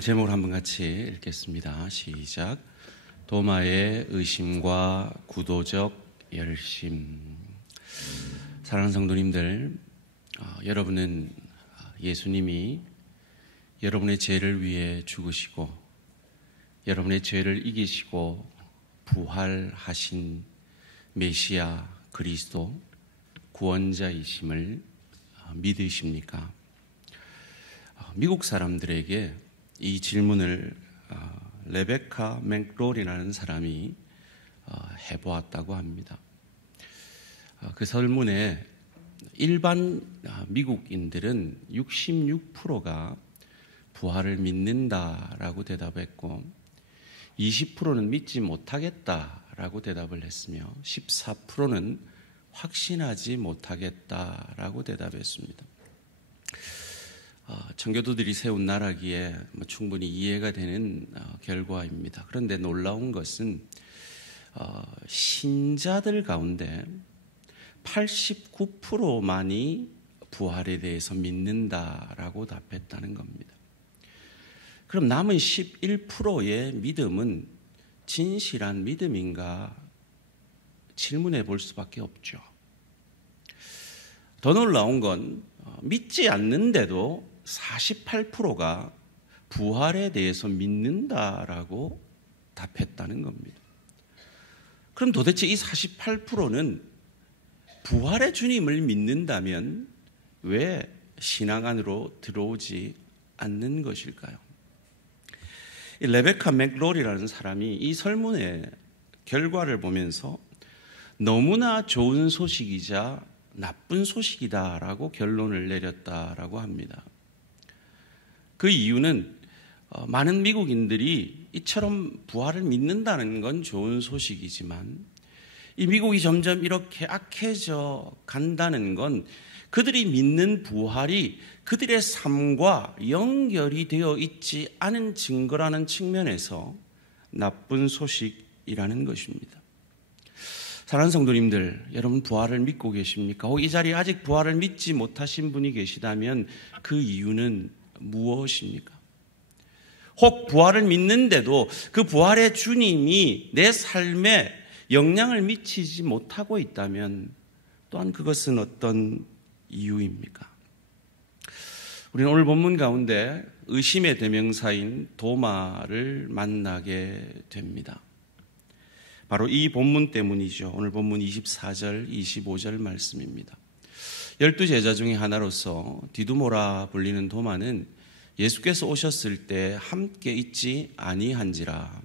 오늘 제목을 한번 같이 읽겠습니다. 시작. 도마의 의심과 구도적 열심. 사랑하는 성도님들, 여러분은 예수님이 여러분의 죄를 위해 죽으시고 여러분의 죄를 이기시고 부활하신 메시아 그리스도 구원자이심을 믿으십니까? 미국 사람들에게 이 질문을 레베카 맥롤이라는 사람이 해보았다고 합니다. 그 설문에 일반 미국인들은 66%가 부활을 믿는다라고 대답했고 20%는 믿지 못하겠다라고 대답을 했으며 14%는 확신하지 못하겠다라고 대답했습니다. 청교도들이 세운 나라기에 충분히 이해가 되는 결과입니다. 그런데 놀라운 것은 신자들 가운데 89%만이 부활에 대해서 믿는다라고 답했다는 겁니다. 그럼 남은 11%의 믿음은 진실한 믿음인가 질문해 볼 수밖에 없죠. 더 놀라운 건 믿지 않는데도 48%가 부활에 대해서 믿는다라고 답했다는 겁니다. 그럼 도대체 이 48%는 부활의 주님을 믿는다면 왜 신앙 안으로 들어오지 않는 것일까요? 이 레베카 맥롤이라는 사람이 이 설문의 결과를 보면서 너무나 좋은 소식이자 나쁜 소식이다라고 결론을 내렸다라고 합니다. 그 이유는 많은 미국인들이 이처럼 부활을 믿는다는 건 좋은 소식이지만 이 미국이 점점 이렇게 악해져 간다는 건 그들이 믿는 부활이 그들의 삶과 연결이 되어 있지 않은 증거라는 측면에서 나쁜 소식이라는 것입니다. 사랑하는 성도님들, 여러분 부활을 믿고 계십니까? 혹 이 자리에 아직 부활을 믿지 못하신 분이 계시다면 그 이유는 무엇입니까? 혹 부활을 믿는데도 그 부활의 주님이 내 삶에 영향을 미치지 못하고 있다면 또한 그것은 어떤 이유입니까? 우리는 오늘 본문 가운데 의심의 대명사인 도마를 만나게 됩니다. 바로 이 본문 때문이죠. 오늘 본문 24절, 25절 말씀입니다. 12제자 중에 하나로서 디두모라 불리는 도마는 예수께서 오셨을 때 함께 있지 아니한지라.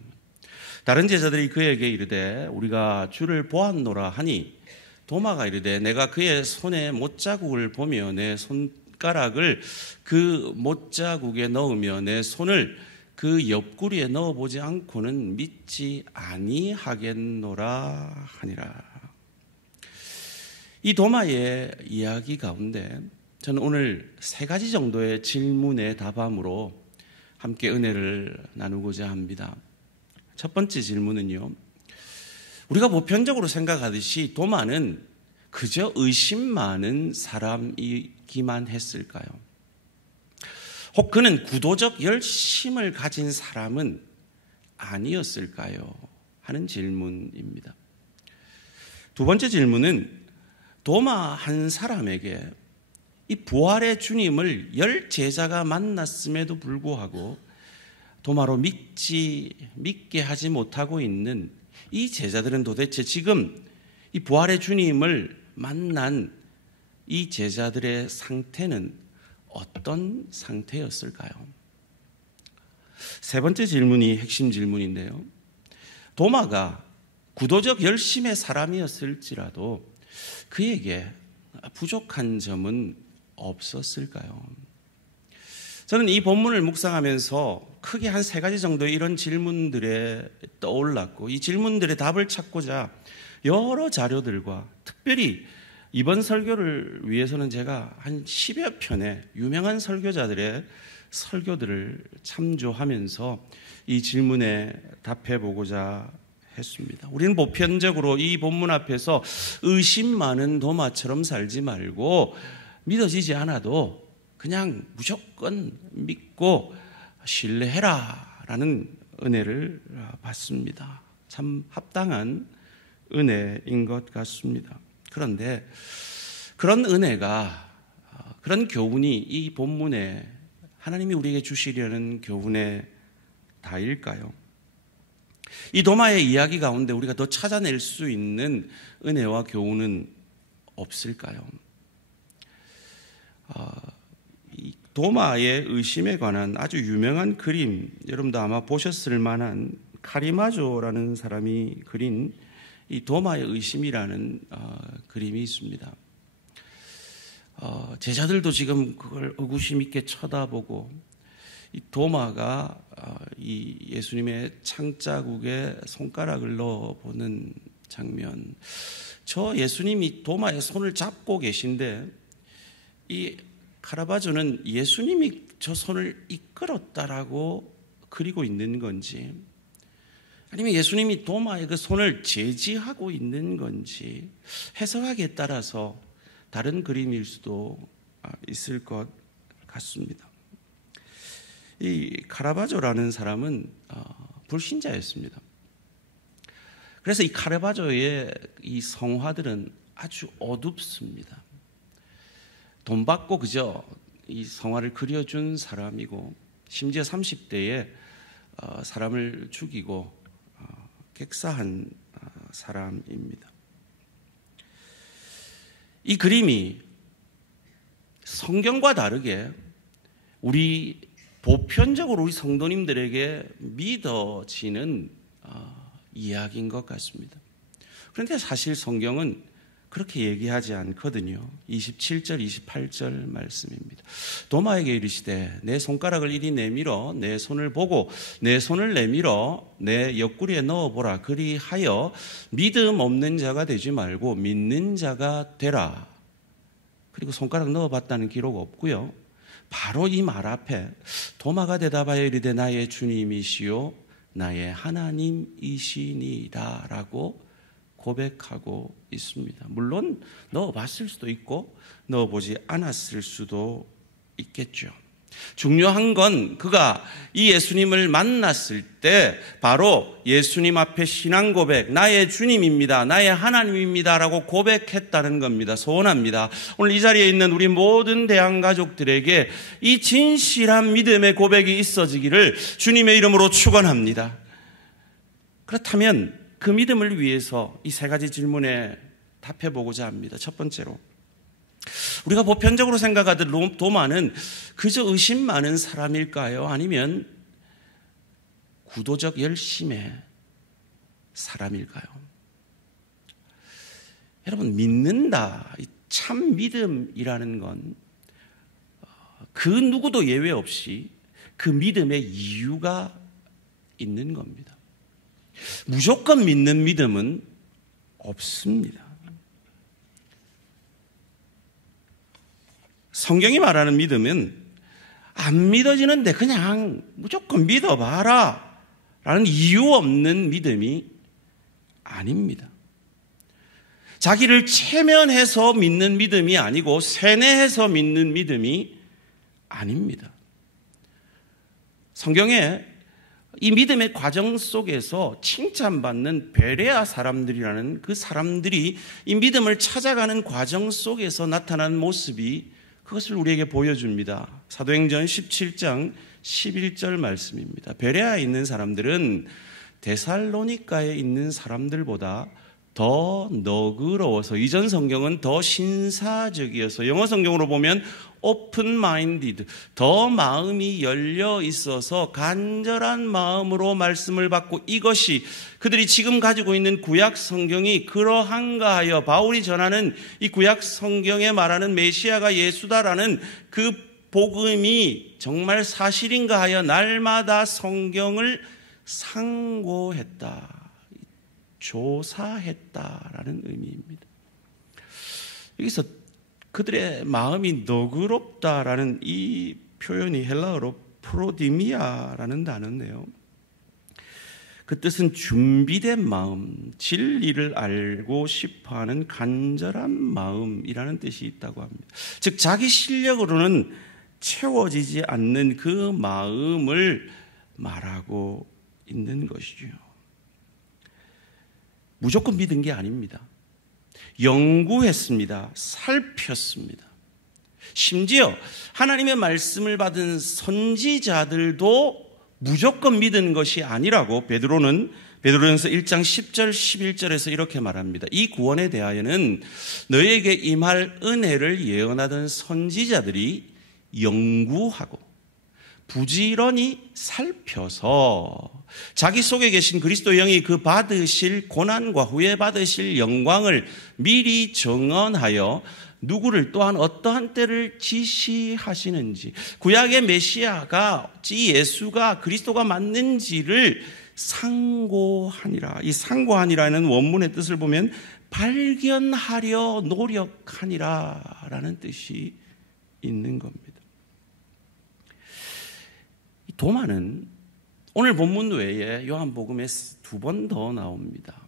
다른 제자들이 그에게 이르되 우리가 주를 보았노라 하니 도마가 이르되 내가 그의 손에 못자국을 보며 내 손가락을 그 못자국에 넣으며 내 손을 그 옆구리에 넣어보지 않고는 믿지 아니하겠노라 하니라. 이 도마의 이야기 가운데 저는 오늘 세 가지 정도의 질문의 답함으로 함께 은혜를 나누고자 합니다. 첫 번째 질문은요, 우리가 보편적으로 생각하듯이 도마는 그저 의심 많은 사람이기만 했을까요? 혹 그는 구도적 열심을 가진 사람은 아니었을까요? 하는 질문입니다. 두 번째 질문은 도마 한 사람에게 이 부활의 주님을 10제자가 만났음에도 불구하고 도마로 믿게 하지 못하고 있는 이 제자들은 도대체 지금 이 부활의 주님을 만난 이 제자들의 상태는 어떤 상태였을까요? 세 번째 질문이 핵심 질문인데요. 도마가 구도적 열심의 사람이었을지라도 그에게 부족한 점은 없었을까요? 저는 이 본문을 묵상하면서 크게 한 세 가지 정도의 이런 질문들에 떠올랐고 이 질문들의 답을 찾고자 여러 자료들과 특별히 이번 설교를 위해서는 제가 한 10여 편의 유명한 설교자들의 설교들을 참조하면서 이 질문에 답해보고자 했습니다. 우리는 보편적으로 이 본문 앞에서 의심 많은 도마처럼 살지 말고 믿어지지 않아도 그냥 무조건 믿고 신뢰해라라는 은혜를 받습니다. 참 합당한 은혜인 것 같습니다. 그런데 그런 은혜가, 그런 교훈이 이 본문에 하나님이 우리에게 주시려는 교훈의 다일까요? 이 도마의 이야기 가운데 우리가 더 찾아낼 수 있는 은혜와 교훈은 없을까요? 이 도마의 의심에 관한 아주 유명한 그림, 여러분도 아마 보셨을 만한 카리마조라는 사람이 그린 이 도마의 의심이라는 그림이 있습니다. 제자들도 지금 그걸 의구심 있게 쳐다보고, 이 도마가 이 예수님의 창자국에 손가락을 넣어보는 장면, 저 예수님이 도마의 손을 잡고 계신데 이 카라바조는 예수님이 저 손을 이끌었다라고 그리고 있는 건지, 아니면 예수님이 도마의 그 손을 제지하고 있는 건지 해석하기에 따라서 다른 그림일 수도 있을 것 같습니다. 이 카라바조라는 사람은 불신자였습니다. 그래서 이 카라바조의 이 성화들은 아주 어둡습니다. 돈 받고 그저 이 성화를 그려준 사람이고, 심지어 30대에 사람을 죽이고 객사한 사람입니다. 이 그림이 성경과 다르게 우리 보편적으로 우리 성도님들에게 믿어지는 이야기인 것 같습니다. 그런데 사실 성경은 그렇게 얘기하지 않거든요. 27절, 28절 말씀입니다. 도마에게 이르시되 내 손가락을 이리 내밀어 내 손을 보고 내 손을 내밀어 내 옆구리에 넣어보라. 그리하여 믿음 없는 자가 되지 말고 믿는 자가 되라. 그리고 손가락 넣어봤다는 기록 없고요. 바로 이 말 앞에 도마가 대답하여 이르되 나의 주님이시요 나의 하나님이시니라 라고 고백하고 있습니다. 물론 넣어봤을 수도 있고 넣어보지 않았을 수도 있겠죠. 중요한 건 그가 이 예수님을 만났을 때 바로 예수님 앞에 신앙 고백, 나의 주님입니다, 나의 하나님입니다 라고 고백했다는 겁니다. 소원합니다. 오늘 이 자리에 있는 우리 모든 대한가족들에게 이 진실한 믿음의 고백이 있어지기를 주님의 이름으로 축원합니다. 그렇다면 그 믿음을 위해서 이 세 가지 질문에 답해보고자 합니다. 첫 번째로, 우리가 보편적으로 생각하듯 도마는 그저 의심 많은 사람일까요? 아니면 구도적 열심의 사람일까요? 여러분, 믿는다, 참 믿음이라는 건 그 누구도 예외 없이 그 믿음의 이유가 있는 겁니다. 무조건 믿는 믿음은 없습니다. 성경이 말하는 믿음은 안 믿어지는데 그냥 무조건 믿어봐라 라는 이유 없는 믿음이 아닙니다. 자기를 체면해서 믿는 믿음이 아니고 세뇌해서 믿는 믿음이 아닙니다. 성경에 이 믿음의 과정 속에서 칭찬받는 베레아 사람들이라는 그 사람들이 이 믿음을 찾아가는 과정 속에서 나타난 모습이 그것을 우리에게 보여줍니다. 사도행전 17장 11절 말씀입니다. 베레아에 있는 사람들은 데살로니가에 있는 사람들보다 더 너그러워서, 이전 성경은 더 신사적이어서, 영어 성경으로 보면 open minded, 더 마음이 열려 있어서 간절한 마음으로 말씀을 받고, 이것이 그들이 지금 가지고 있는 구약 성경이 그러한가 하여 바울이 전하는 이 구약 성경에 말하는 메시아가 예수다라는 그 복음이 정말 사실인가 하여 날마다 성경을 상고했다, 조사했다라는 의미입니다. 여기서 그들의 마음이 너그럽다라는 이 표현이 헬라어로 프로디미아라는 단어인데요, 그 뜻은 준비된 마음, 진리를 알고 싶어하는 간절한 마음이라는 뜻이 있다고 합니다. 즉 자기 실력으로는 채워지지 않는 그 마음을 말하고 있는 것이죠. 무조건 믿은 게 아닙니다. 연구했습니다. 살폈습니다. 심지어 하나님의 말씀을 받은 선지자들도 무조건 믿은 것이 아니라고 베드로전서 1장 10절 11절에서 이렇게 말합니다. 이 구원에 대하여는 너에게 임할 은혜를 예언하던 선지자들이 연구하고 부지런히 살펴서 자기 속에 계신 그리스도의 영이 그 받으실 고난과 후에 받으실 영광을 미리 정언하여 누구를 또한 어떠한 때를 지시하시는지, 구약의 메시아가 예수가 그리스도가 맞는지를 상고하니라. 이 상고하니라는 원문의 뜻을 보면 발견하려 노력하니라 라는 뜻이 있는 겁니다. 도마는 오늘 본문 외에 요한복음에 2번 더 나옵니다.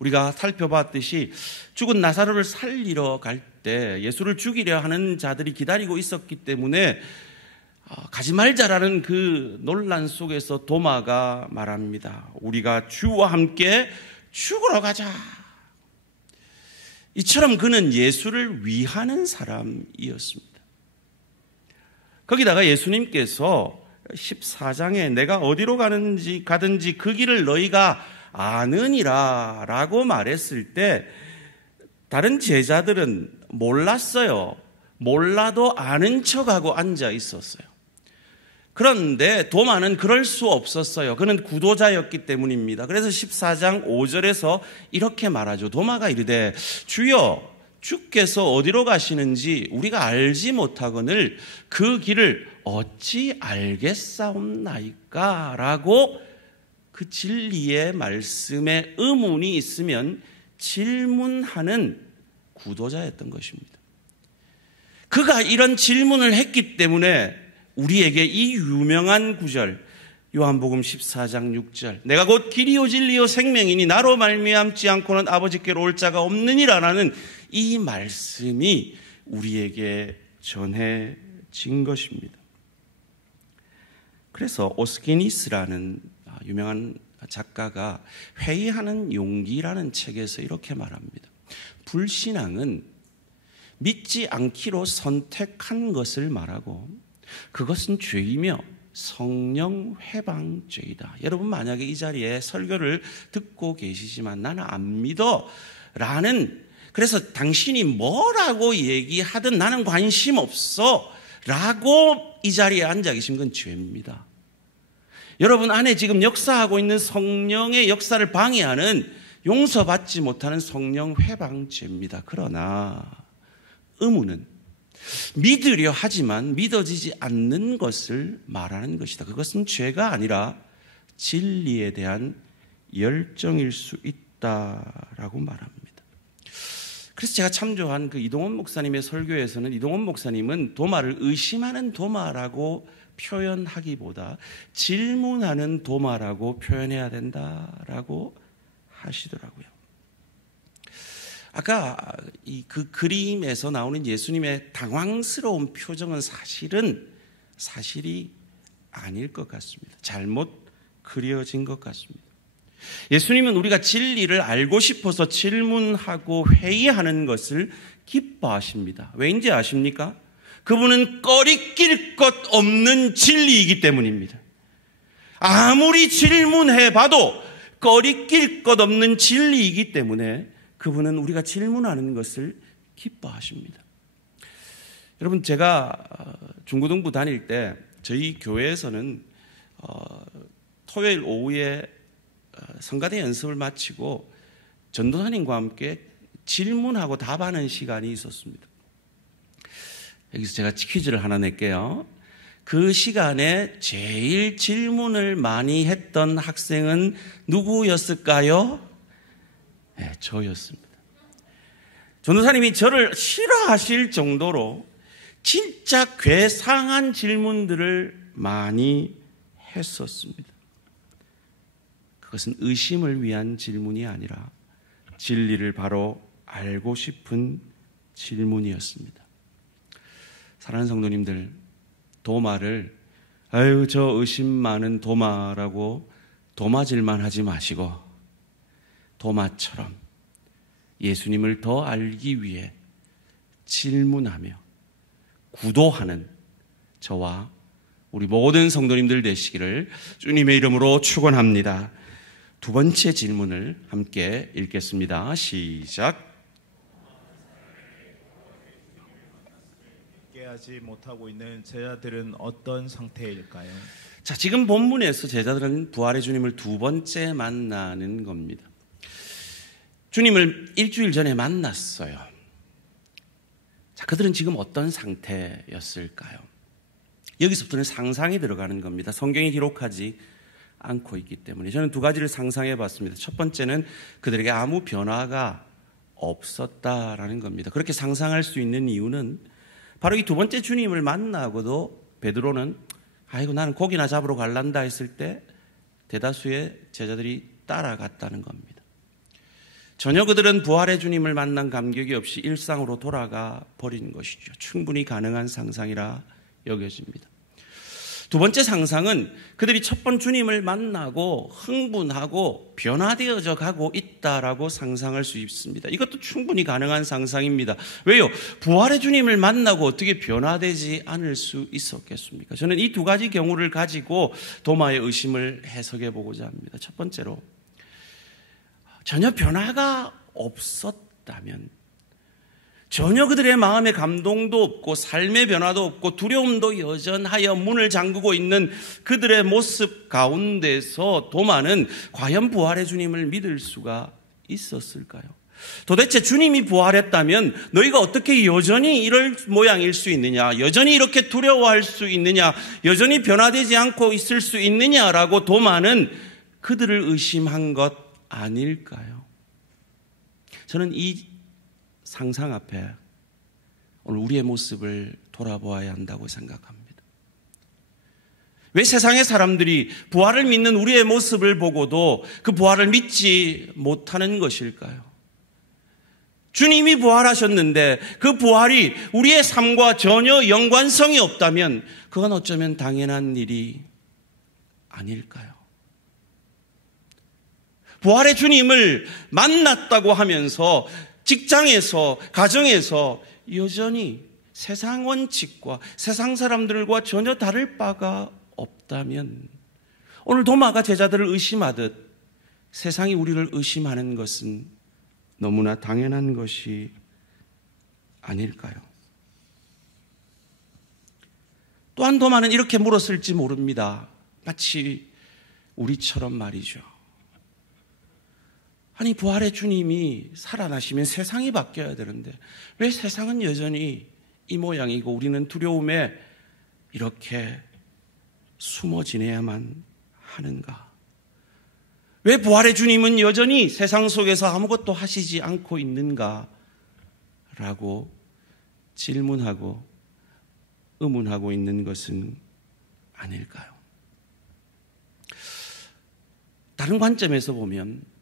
우리가 살펴봤듯이 죽은 나사로를 살리러 갈 때 예수를 죽이려 하는 자들이 기다리고 있었기 때문에 가지 말자라는 그 논란 속에서 도마가 말합니다. 우리가 주와 함께 죽으러 가자. 이처럼 그는 예수를 위하는 사람이었습니다. 거기다가 예수님께서 14장에 내가 어디로 가든지 그 길을 너희가 아느니라 라고 말했을 때 다른 제자들은 몰랐어요. 몰라도 아는 척하고 앉아 있었어요. 그런데 도마는 그럴 수 없었어요. 그는 구도자였기 때문입니다. 그래서 14장 5절에서 이렇게 말하죠. 도마가 이르되 주여 주께서 어디로 가시는지 우리가 알지 못하거늘 그 길을 어찌 알겠사옵나이까? 라고 그 진리의 말씀에 의문이 있으면 질문하는 구도자였던 것입니다. 그가 이런 질문을 했기 때문에 우리에게 이 유명한 구절, 요한복음 14장 6절, 내가 곧 길이요 진리요 생명이니 나로 말미암지 않고는 아버지께로 올 자가 없느니라라는 이 말씀이 우리에게 전해진 것입니다. 그래서 오스키니스라는 유명한 작가가 회의하는 용기라는 책에서 이렇게 말합니다. 불신앙은 믿지 않기로 선택한 것을 말하고 그것은 죄이며 성령 회방죄이다. 여러분 만약에 이 자리에 설교를 듣고 계시지만 나는 안 믿어 라는, 그래서 당신이 뭐라고 얘기하든 나는 관심 없어 라고 이 자리에 앉아 계신 건 죄입니다. 여러분 안에 지금 역사하고 있는 성령의 역사를 방해하는 용서받지 못하는 성령 회방죄입니다. 그러나 의무는 믿으려 하지만 믿어지지 않는 것을 말하는 것이다. 그것은 죄가 아니라 진리에 대한 열정일 수 있다라고 말합니다. 그래서 제가 참조한 그 이동원 목사님의 설교에서는 이동원 목사님은 도마를 의심하는 도마라고 표현하기보다 질문하는 도마라고 표현해야 된다라고 하시더라고요. 아까 그 그림에서 나오는 예수님의 당황스러운 표정은 사실이 아닐 것 같습니다. 잘못 그려진 것 같습니다. 예수님은 우리가 진리를 알고 싶어서 질문하고 회의하는 것을 기뻐하십니다. 왜인지 아십니까? 그분은 꺼리낄 것 없는 진리이기 때문입니다. 아무리 질문해봐도 꺼리낄 것 없는 진리이기 때문에 그분은 우리가 질문하는 것을 기뻐하십니다. 여러분, 제가 중고등부 다닐 때 저희 교회에서는 토요일 오후에 성가대 연습을 마치고 전도사님과 함께 질문하고 답하는 시간이 있었습니다. 여기서 제가 퀴즈를 하나 낼게요. 그 시간에 제일 질문을 많이 했던 학생은 누구였을까요? 네, 저였습니다. 전도사님이 저를 싫어하실 정도로 진짜 괴상한 질문들을 많이 했었습니다. 그것은 의심을 위한 질문이 아니라 진리를 바로 알고 싶은 질문이었습니다. 사랑하는 성도님들, 도마를 아유 저 의심 많은 도마라고 도마질만 하지 마시고 도마처럼 예수님을 더 알기 위해 질문하며 구도하는 저와 우리 모든 성도님들 되시기를 주님의 이름으로 축원합니다. 두 번째 질문을 함께 읽겠습니다. 시작. 깨하지 못하고 있는 제자들은 어떤 상태일까요? 자, 지금 본문에서 제자들은 부활의 주님을 두 번째 만나는 겁니다. 주님을 일주일 전에 만났어요. 자, 그들은 지금 어떤 상태였을까요? 여기서부터는 상상이 들어가는 겁니다. 성경이 기록하지 않고 있기 때문에 저는 두 가지를 상상해 봤습니다. 첫 번째는 그들에게 아무 변화가 없었다라는 겁니다. 그렇게 상상할 수 있는 이유는 바로 이 두 번째 주님을 만나고도 베드로는 아이고 나는 고기나 잡으러 갈란다 했을 때 대다수의 제자들이 따라갔다는 겁니다. 전혀 그들은 부활의 주님을 만난 감격이 없이 일상으로 돌아가 버린 것이죠. 충분히 가능한 상상이라 여겨집니다. 두 번째 상상은 그들이 첫 번 주님을 만나고 흥분하고 변화되어져 가고 있다라고 상상할 수 있습니다. 이것도 충분히 가능한 상상입니다. 왜요? 부활의 주님을 만나고 어떻게 변화되지 않을 수 있었겠습니까? 저는 이 두 가지 경우를 가지고 도마의 의심을 해석해 보고자 합니다. 첫 번째로 전혀 변화가 없었다면 전혀 그들의 마음에 감동도 없고 삶의 변화도 없고 두려움도 여전하여 문을 잠그고 있는 그들의 모습 가운데서 도마는 과연 부활의 주님을 믿을 수가 있었을까요? 도대체 주님이 부활했다면 너희가 어떻게 여전히 이럴 모양일 수 있느냐? 여전히 이렇게 두려워할 수 있느냐? 여전히 변화되지 않고 있을 수 있느냐라고 도마는 그들을 의심한 것 아닐까요? 저는 이 상상 앞에 오늘 우리의 모습을 돌아보아야 한다고 생각합니다. 왜 세상의 사람들이 부활을 믿는 우리의 모습을 보고도 그 부활을 믿지 못하는 것일까요? 주님이 부활하셨는데 그 부활이 우리의 삶과 전혀 연관성이 없다면 그건 어쩌면 당연한 일이 아닐까요? 부활의 주님을 만났다고 하면서 직장에서, 가정에서 여전히 세상 원칙과 세상 사람들과 전혀 다를 바가 없다면 오늘 도마가 제자들을 의심하듯 세상이 우리를 의심하는 것은 너무나 당연한 것이 아닐까요? 또한 도마는 이렇게 물었을지 모릅니다. 마치 우리처럼 말이죠. 아니 부활의 주님이 살아나시면 세상이 바뀌어야 되는데 왜 세상은 여전히 이 모양이고 우리는 두려움에 이렇게 숨어 지내야만 하는가? 왜 부활의 주님은 여전히 세상 속에서 아무것도 하시지 않고 있는가? 라고 질문하고 의문하고 있는 것은 아닐까요? 다른 관점에서 보면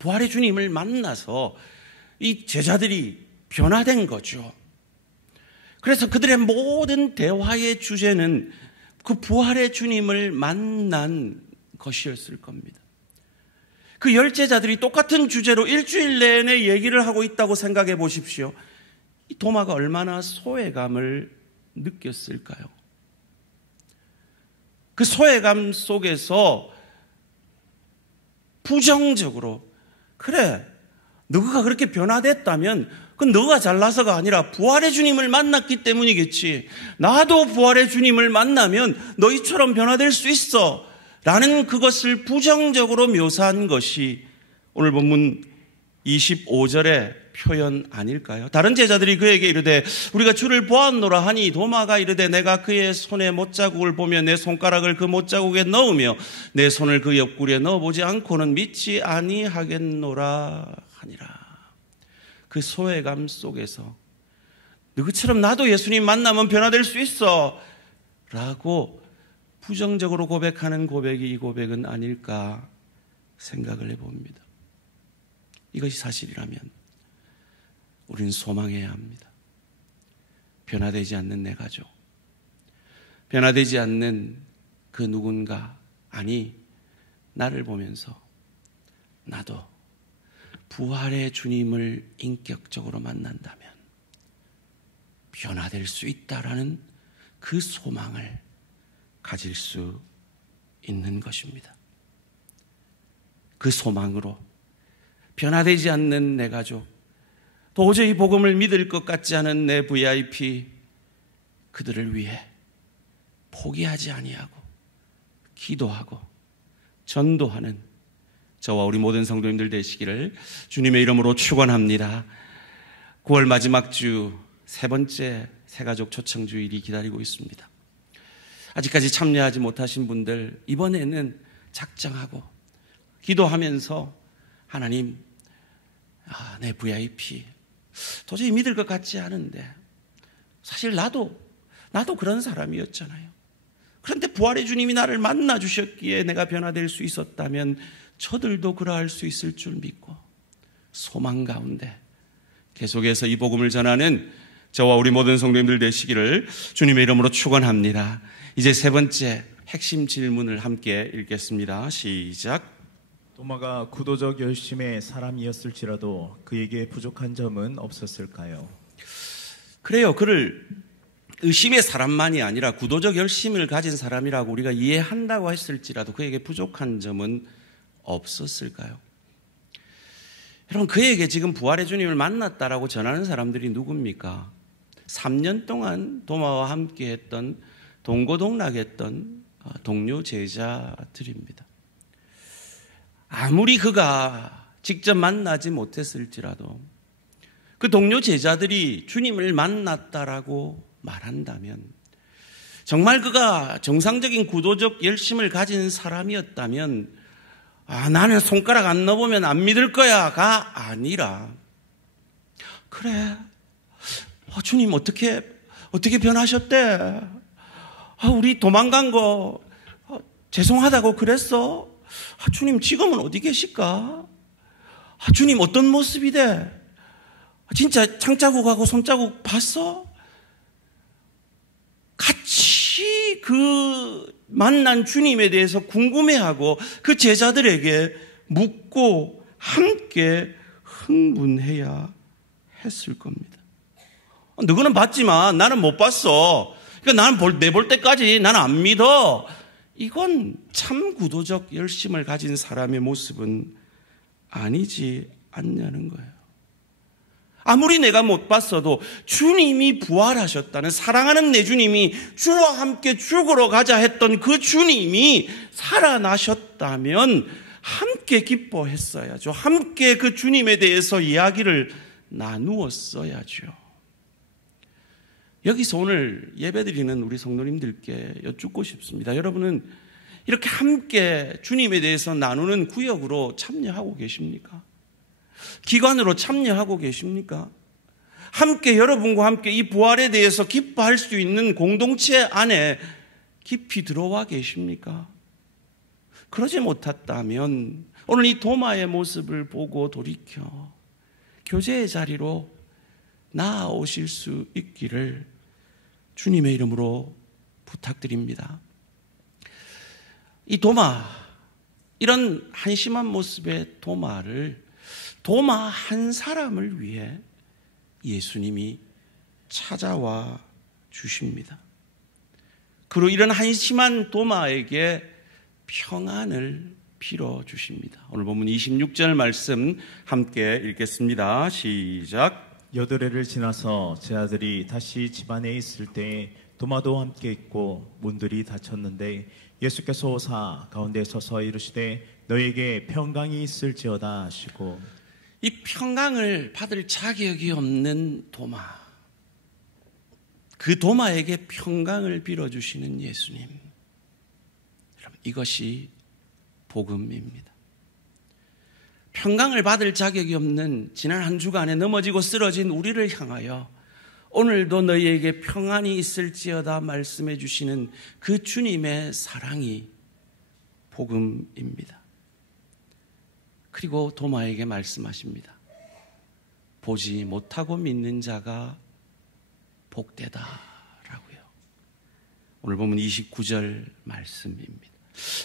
부활의 주님을 만나서 이 제자들이 변화된 거죠. 그래서 그들의 모든 대화의 주제는 그 부활의 주님을 만난 것이었을 겁니다. 그 열제자들이 똑같은 주제로 일주일 내내 얘기를 하고 있다고 생각해 보십시오. 이 도마가 얼마나 소외감을 느꼈을까요? 그 소외감 속에서 부정적으로 그래, 너가 그렇게 변화됐다면 그건 너가 잘나서가 아니라 부활의 주님을 만났기 때문이겠지. 나도 부활의 주님을 만나면 너희처럼 변화될 수 있어 라는 그것을 부정적으로 묘사한 것이 오늘 본문 25절의 표현 아닐까요? 다른 제자들이 그에게 이르되 우리가 주를 보았노라 하니 도마가 이르되 내가 그의 손에 못자국을 보며 내 손가락을 그 못자국에 넣으며 내 손을 그 옆구리에 넣어보지 않고는 믿지 아니하겠노라 하니라. 그 소외감 속에서 너희처럼 나도 예수님 만나면 변화될 수 있어 라고 부정적으로 고백하는 고백이 이 고백은 아닐까 생각을 해봅니다. 이것이 사실이라면 우리는 소망해야 합니다. 변화되지 않는 내 가족, 변화되지 않는 그 누군가, 아니 나를 보면서 나도 부활의 주님을 인격적으로 만난다면 변화될 수 있다라는 그 소망을 가질 수 있는 것입니다. 그 소망으로 변화되지 않는 내 가족, 도저히 복음을 믿을 것 같지 않은 내 VIP, 그들을 위해 포기하지 아니하고 기도하고 전도하는 저와 우리 모든 성도님들 되시기를 주님의 이름으로 축원합니다. 9월 마지막 주 세 번째 새가족 초청주일이 기다리고 있습니다. 아직까지 참여하지 못하신 분들, 이번에는 작정하고 기도하면서 하나님, 내 VIP 도저히 믿을 것 같지 않은데, 사실 나도 그런 사람이었잖아요. 그런데 부활의 주님이 나를 만나 주셨기에 내가 변화될 수 있었다면 저들도 그러할 수 있을 줄 믿고 소망 가운데 계속해서 이 복음을 전하는 저와 우리 모든 성도님들 되시기를 주님의 이름으로 축원합니다. 이제 세 번째 핵심 질문을 함께 읽겠습니다. 시작. 도마가 구도적 열심의 사람이었을지라도 그에게 부족한 점은 없었을까요? 그래요. 그를 의심의 사람만이 아니라 구도적 열심을 가진 사람이라고 우리가 이해한다고 했을지라도 그에게 부족한 점은 없었을까요? 여러분, 그에게 지금 부활의 주님을 만났다라고 전하는 사람들이 누굽니까? 3년 동안 도마와 함께 했던, 동고동락했던 동료 제자들입니다. 아무리 그가 직접 만나지 못했을지라도 그 동료 제자들이 주님을 만났다라고 말한다면, 정말 그가 정상적인 구도적 열심을 가진 사람이었다면 나는 손가락 안 넣어보면 안 믿을 거야가 아니라, 그래, 주님 어떻게 변하셨대? 우리 도망간 거 죄송하다고 그랬어? 주님 지금은 어디 계실까? 주님 어떤 모습이대? 진짜 창자국하고 손자국 봤어? 같이 그 만난 주님에 대해서 궁금해하고 그 제자들에게 묻고 함께 흥분해야 했을 겁니다. 너희는 봤지만 나는 못 봤어. 그러니까 나는 내볼 때까지 나는 안 믿어. 이건 참 구도적 열심을 가진 사람의 모습은 아니지 않냐는 거예요. 아무리 내가 못 봤어도 주님이 부활하셨다는, 사랑하는 내 주님이 주와 함께 죽으러 가자 했던 그 주님이 살아나셨다면 함께 기뻐했어야죠. 함께 그 주님에 대해서 이야기를 나누었어야죠. 여기서 오늘 예배드리는 우리 성도님들께 여쭙고 싶습니다. 여러분은 이렇게 함께 주님에 대해서 나누는 구역으로 참여하고 계십니까? 기관으로 참여하고 계십니까? 함께 여러분과 함께 이 부활에 대해서 기뻐할 수 있는 공동체 안에 깊이 들어와 계십니까? 그러지 못했다면 오늘 이 도마의 모습을 보고 돌이켜 교제의 자리로 나아오실 수 있기를 주님의 이름으로 부탁드립니다. 이 도마, 이런 한심한 모습의 도마를, 도마 한 사람을 위해 예수님이 찾아와 주십니다. 그리고 이런 한심한 도마에게 평안을 빌어주십니다. 오늘 본문 26절 말씀 함께 읽겠습니다. 시작. 여드레를 지나서 제 아들이 다시 집안에 있을 때 도마도 함께 있고 문들이 닫혔는데 예수께서 오사 가운데 서서 이르시되 너에게 평강이 있을지어다 하시고, 이 평강을 받을 자격이 없는 도마, 그 도마에게 평강을 빌어주시는 예수님, 여러분, 이것이 복음입니다. 평강을 받을 자격이 없는 지난 한 주간에 넘어지고 쓰러진 우리를 향하여 오늘도 너희에게 평안이 있을지어다 말씀해 주시는 그 주님의 사랑이 복음입니다. 그리고 도마에게 말씀하십니다. 보지 못하고 믿는 자가 복되다라고요. 오늘 보면 29절 말씀입니다.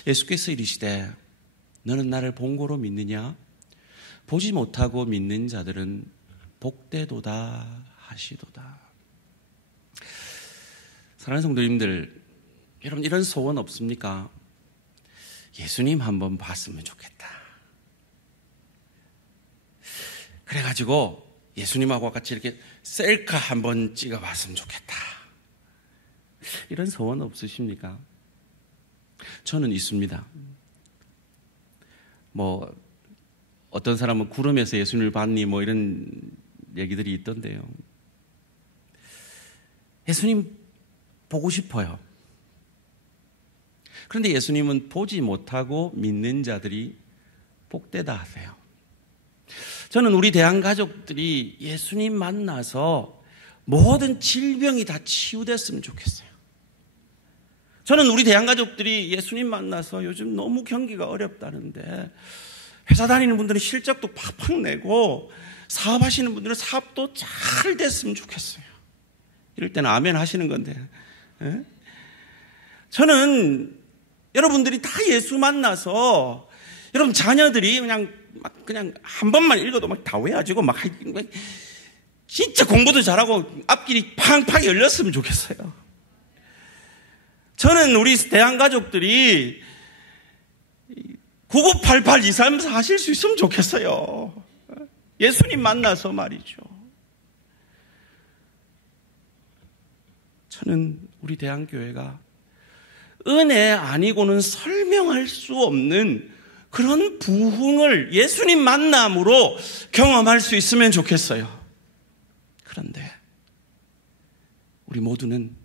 예수께서 이르시되 너는 나를 본고로 믿느냐? 보지 못하고 믿는 자들은 복되도다 하시도다. 사랑하는 성도님들, 여러분 이런 소원 없습니까? 예수님 한번 봤으면 좋겠다. 그래가지고 예수님하고 같이 이렇게 셀카 한번 찍어봤으면 좋겠다. 이런 소원 없으십니까? 저는 있습니다. 어떤 사람은 구름에서 예수님을 봤니 이런 얘기들이 있던데요. 예수님 보고 싶어요. 그런데 예수님은 보지 못하고 믿는 자들이 복되다 하세요. 저는 우리 대한가족들이 예수님 만나서 모든 질병이 다 치유됐으면 좋겠어요. 저는 우리 대한가족들이 예수님 만나서 요즘 너무 경기가 어렵다는데 회사 다니는 분들은 실적도 팍팍 내고 사업하시는 분들은 사업도 잘 됐으면 좋겠어요. 이럴 때는 아멘 하시는 건데. 예? 저는 여러분들이 다 예수 만나서 여러분 자녀들이 그냥 한 번만 읽어도 다 외워지고 진짜 공부도 잘하고 앞길이 팡팡 열렸으면 좋겠어요. 저는 우리 대한가족들이 9988-234 하실 수 있으면 좋겠어요. 예수님 만나서 말이죠. 저는 우리 대한교회가 은혜 아니고는 설명할 수 없는 그런 부흥을 예수님 만남으로 경험할 수 있으면 좋겠어요. 그런데 우리 모두는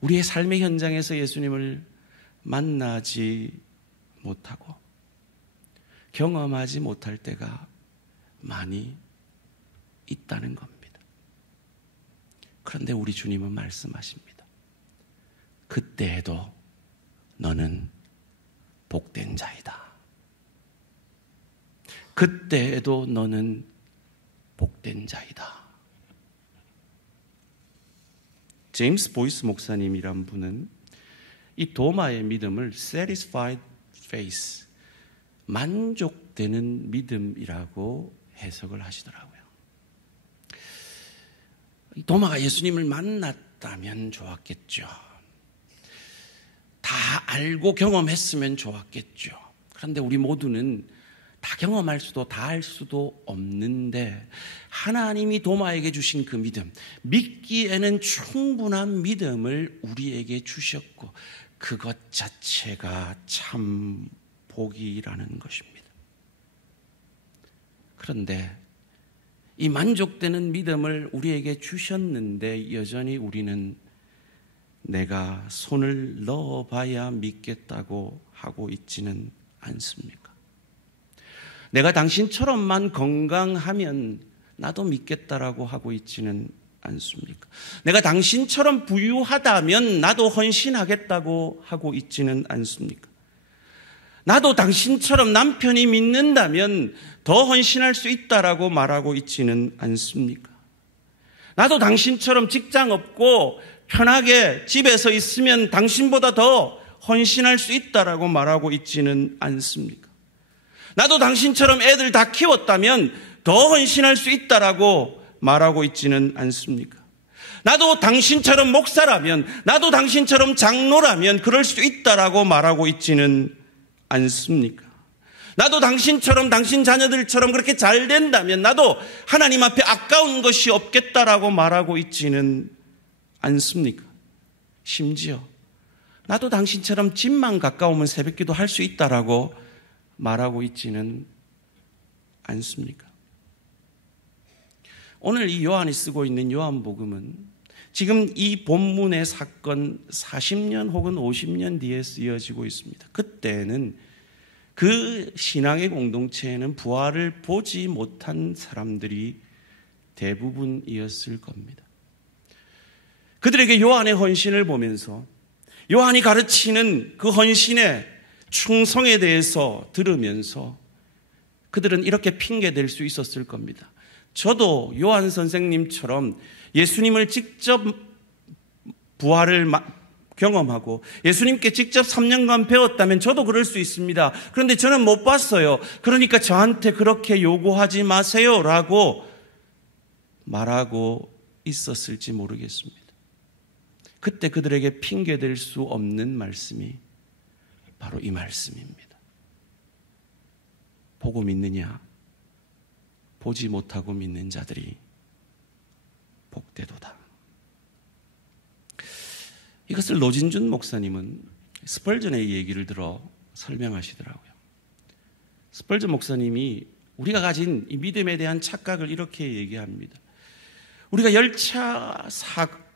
우리의 삶의 현장에서 예수님을 만나지 못하고 경험하지 못할 때가 많이 있다는 겁니다. 그런데 우리 주님은 말씀하십니다. 그때에도 너는 복된 자이다. 그때에도 너는 복된 자이다. 제임스 보이스 목사님이란 분은 이 도마의 믿음을 satisfied faith, 만족되는 믿음이라고 해석을 하시더라고요. 도마가 예수님을 만났다면 좋았겠죠. 다 알고 경험했으면 좋았겠죠. 그런데 우리 모두는 다 경험할 수도 다 할 수도 없는데 하나님이 도마에게 주신 그 믿음, 믿기에는 충분한 믿음을 우리에게 주셨고 그것 자체가 참 복이라는 것입니다. 그런데 이 만족되는 믿음을 우리에게 주셨는데 여전히 우리는 내가 손을 넣어봐야 믿겠다고 하고 있지는 않습니까? 내가 당신처럼만 건강하면 나도 믿겠다라고 하고 있지는 않습니까? 내가 당신처럼 부유하다면 나도 헌신하겠다고 하고 있지는 않습니까? 나도 당신처럼 남편이 믿는다면 더 헌신할 수 있다라고 말하고 있지는 않습니까? 나도 당신처럼 직장 없고 편하게 집에서 있으면 당신보다 더 헌신할 수 있다라고 말하고 있지는 않습니까? 나도 당신처럼 애들 다 키웠다면 더 헌신할 수 있다라고 말하고 있지는 않습니까? 나도 당신처럼 목사라면, 나도 당신처럼 장로라면 그럴 수 있다라고 말하고 있지는 않습니까? 나도 당신처럼, 당신 자녀들처럼 그렇게 잘 된다면 나도 하나님 앞에 아까운 것이 없겠다라고 말하고 있지는 않습니까? 심지어 나도 당신처럼 집만 가까우면 새벽기도 할 수 있다라고 말하고 있지는 않습니까? 오늘 이 요한이 쓰고 있는 요한복음은 지금 이 본문의 사건 40년 혹은 50년 뒤에 쓰여지고 있습니다. 그때는 그 신앙의 공동체에는 부활을 보지 못한 사람들이 대부분이었을 겁니다. 그들에게 요한의 헌신을 보면서 요한이 가르치는 그 헌신의 충성에 대해서 들으면서 그들은 이렇게 핑계댈 수 있었을 겁니다. 저도 요한 선생님처럼 예수님을 직접 부활을 경험하고 예수님께 직접 3년간 배웠다면 저도 그럴 수 있습니다. 그런데 저는 못 봤어요. 그러니까 저한테 그렇게 요구하지 마세요라고 말하고 있었을지 모르겠습니다. 그때 그들에게 핑계댈 수 없는 말씀이 바로 이 말씀입니다. 보고 믿느냐? 보지 못하고 믿는 자들이 복되도다. 이것을 노진준 목사님은 스펄전의 얘기를 들어 설명하시더라고요. 스펄전 목사님이 우리가 가진 이 믿음에 대한 착각을 이렇게 얘기합니다. 우리가 열차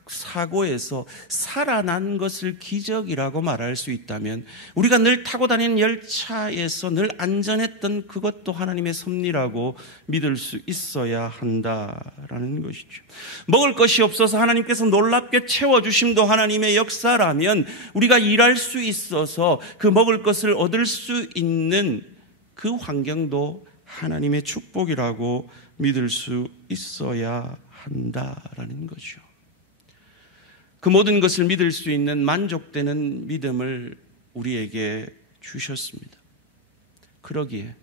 사고에서 살아난 것을 기적이라고 말할 수 있다면 우리가 늘 타고 다니는 열차에서 늘 안전했던 그것도 하나님의 섭리라고 믿을 수 있어야 한다라는 것이죠. 먹을 것이 없어서 하나님께서 놀랍게 채워주심도 하나님의 역사라면 우리가 일할 수 있어서 그 먹을 것을 얻을 수 있는 그 환경도 하나님의 축복이라고 믿을 수 있어야 한다라는 거죠. 그 모든 것을 믿을 수 있는 만족되는 믿음을 우리에게 주셨습니다. 그러기에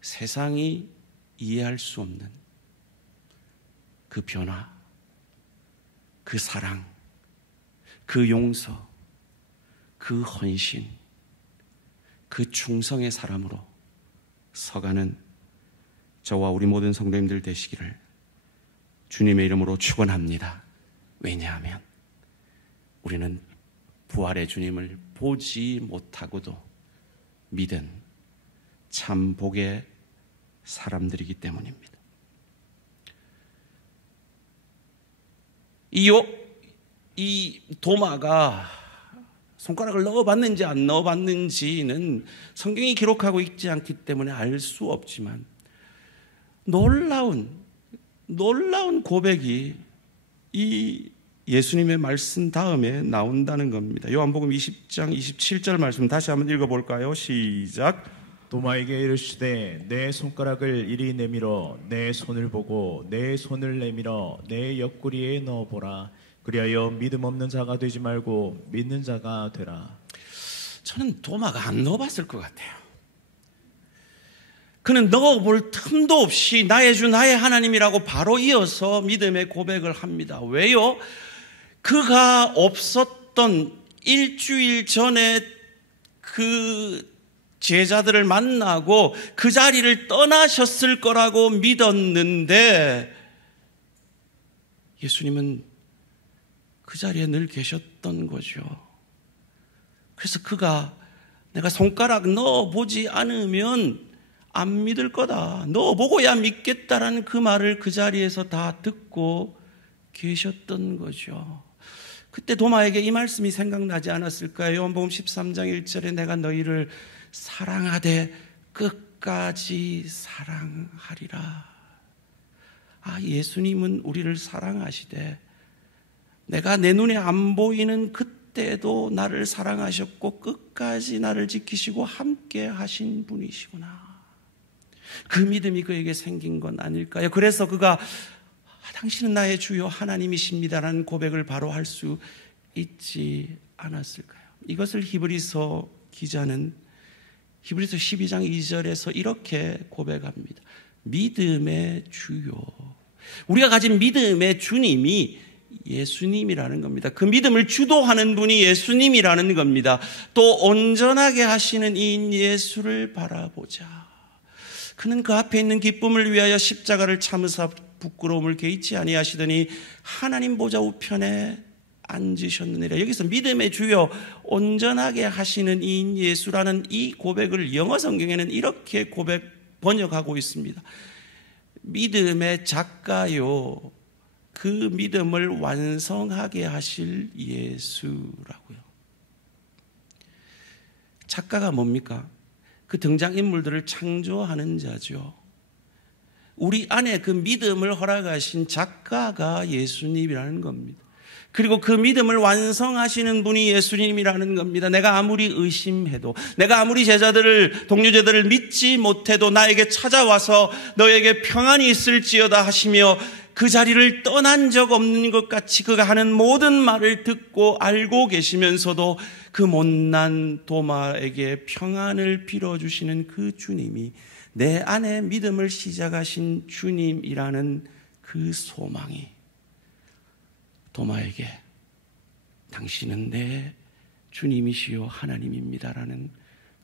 세상이 이해할 수 없는 그 변화, 그 사랑, 그 용서, 그 헌신, 그 충성의 사람으로 서가는 저와 우리 모든 성도님들 되시기를 주님의 이름으로 축원합니다. 왜냐하면 우리는 부활의 주님을 보지 못하고도 믿은 참 복의 사람들이기 때문입니다. 이 도마가 손가락을 넣어봤는지 안 넣어봤는지는 성경이 기록하고 있지 않기 때문에 알 수 없지만 놀라운 고백이 이 예수님의 말씀 다음에 나온다는 겁니다. 요한복음 20장 27절 말씀 다시 한번 읽어볼까요? 시작. 도마에게 이르시되 내 손가락을 이리 내밀어 내 손을 보고 내 손을 내밀어 내 옆구리에 넣어보라. 그리하여 믿음 없는 자가 되지 말고 믿는 자가 되라. 저는 도마가 안 넣어봤을 것 같아요. 그는 넣어볼 틈도 없이 나의 주 나의 하나님이라고 바로 이어서 믿음의 고백을 합니다. 왜요? 그가 없었던 일주일 전에 그 제자들을 만나고 그 자리를 떠나셨을 거라고 믿었는데 예수님은 그 자리에 늘 계셨던 거죠. 그래서 그가 내가 손가락 넣어보지 않으면 안 믿을 거다. 넣어보고야 믿겠다라는 그 말을 그 자리에서 다 듣고 계셨던 거죠. 그때 도마에게 이 말씀이 생각나지 않았을까요? 요한복음 13장 1절에 내가 너희를 사랑하되 끝까지 사랑하리라. 예수님은 우리를 사랑하시되 내가 내 눈에 안 보이는 그때도 나를 사랑하셨고 끝까지 나를 지키시고 함께 하신 분이시구나. 그 믿음이 그에게 생긴 건 아닐까요? 그래서 그가 당신은 나의 주요 하나님이십니다라는 고백을 바로 할 수 있지 않았을까요? 이것을 히브리서 기자는 히브리서 12장 2절에서 이렇게 고백합니다. 믿음의 주요. 우리가 가진 믿음의 주님이 예수님이라는 겁니다. 그 믿음을 주도하는 분이 예수님이라는 겁니다. 또 온전하게 하시는 이인 예수를 바라보자. 그는 그 앞에 있는 기쁨을 위하여 십자가를 참으사 부끄러움을 개의치 아니하시더니 하나님 보좌 우편에 앉으셨느니라. 여기서 믿음의 주요 온전하게 하시는 이인 예수라는 이 고백을 영어 성경에는 이렇게 번역하고 있습니다. 믿음의 작가요, 그 믿음을 완성하게 하실 예수라고요. 작가가 뭡니까? 그 등장인물들을 창조하는 자죠. 우리 안에 그 믿음을 허락하신 작가가 예수님이라는 겁니다. 그리고 그 믿음을 완성하시는 분이 예수님이라는 겁니다. 내가 아무리 의심해도, 내가 아무리 동료제자들을 믿지 못해도 나에게 찾아와서 너에게 평안이 있을지어다 하시며 그 자리를 떠난 적 없는 것 같이 그가 하는 모든 말을 듣고 알고 계시면서도 그 못난 도마에게 평안을 빌어주시는 그 주님이 내 안에 믿음을 시작하신 주님이라는 그 소망이 도마에게 당신은 내 주님이시요 하나님입니다라는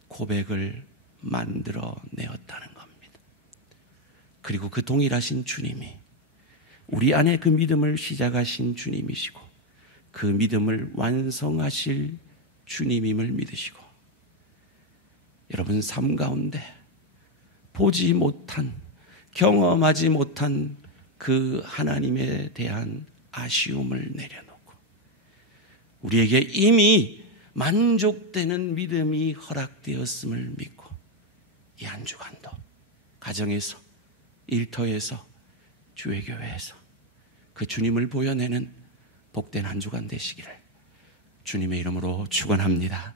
고백을 만들어내었다는 겁니다. 그리고 그 동일하신 주님이 우리 안에 그 믿음을 시작하신 주님이시고 그 믿음을 완성하실 주님임을 믿으시고 여러분 삶 가운데 보지 못한 경험하지 못한 그 하나님에 대한 아쉬움을 내려놓고 우리에게 이미 만족되는 믿음이 허락되었음을 믿고 이 한 주간도 가정에서 일터에서 주의교회에서 그 주님을 보여내는 복된 한 주간 되시기를 주님의 이름으로 축원합니다.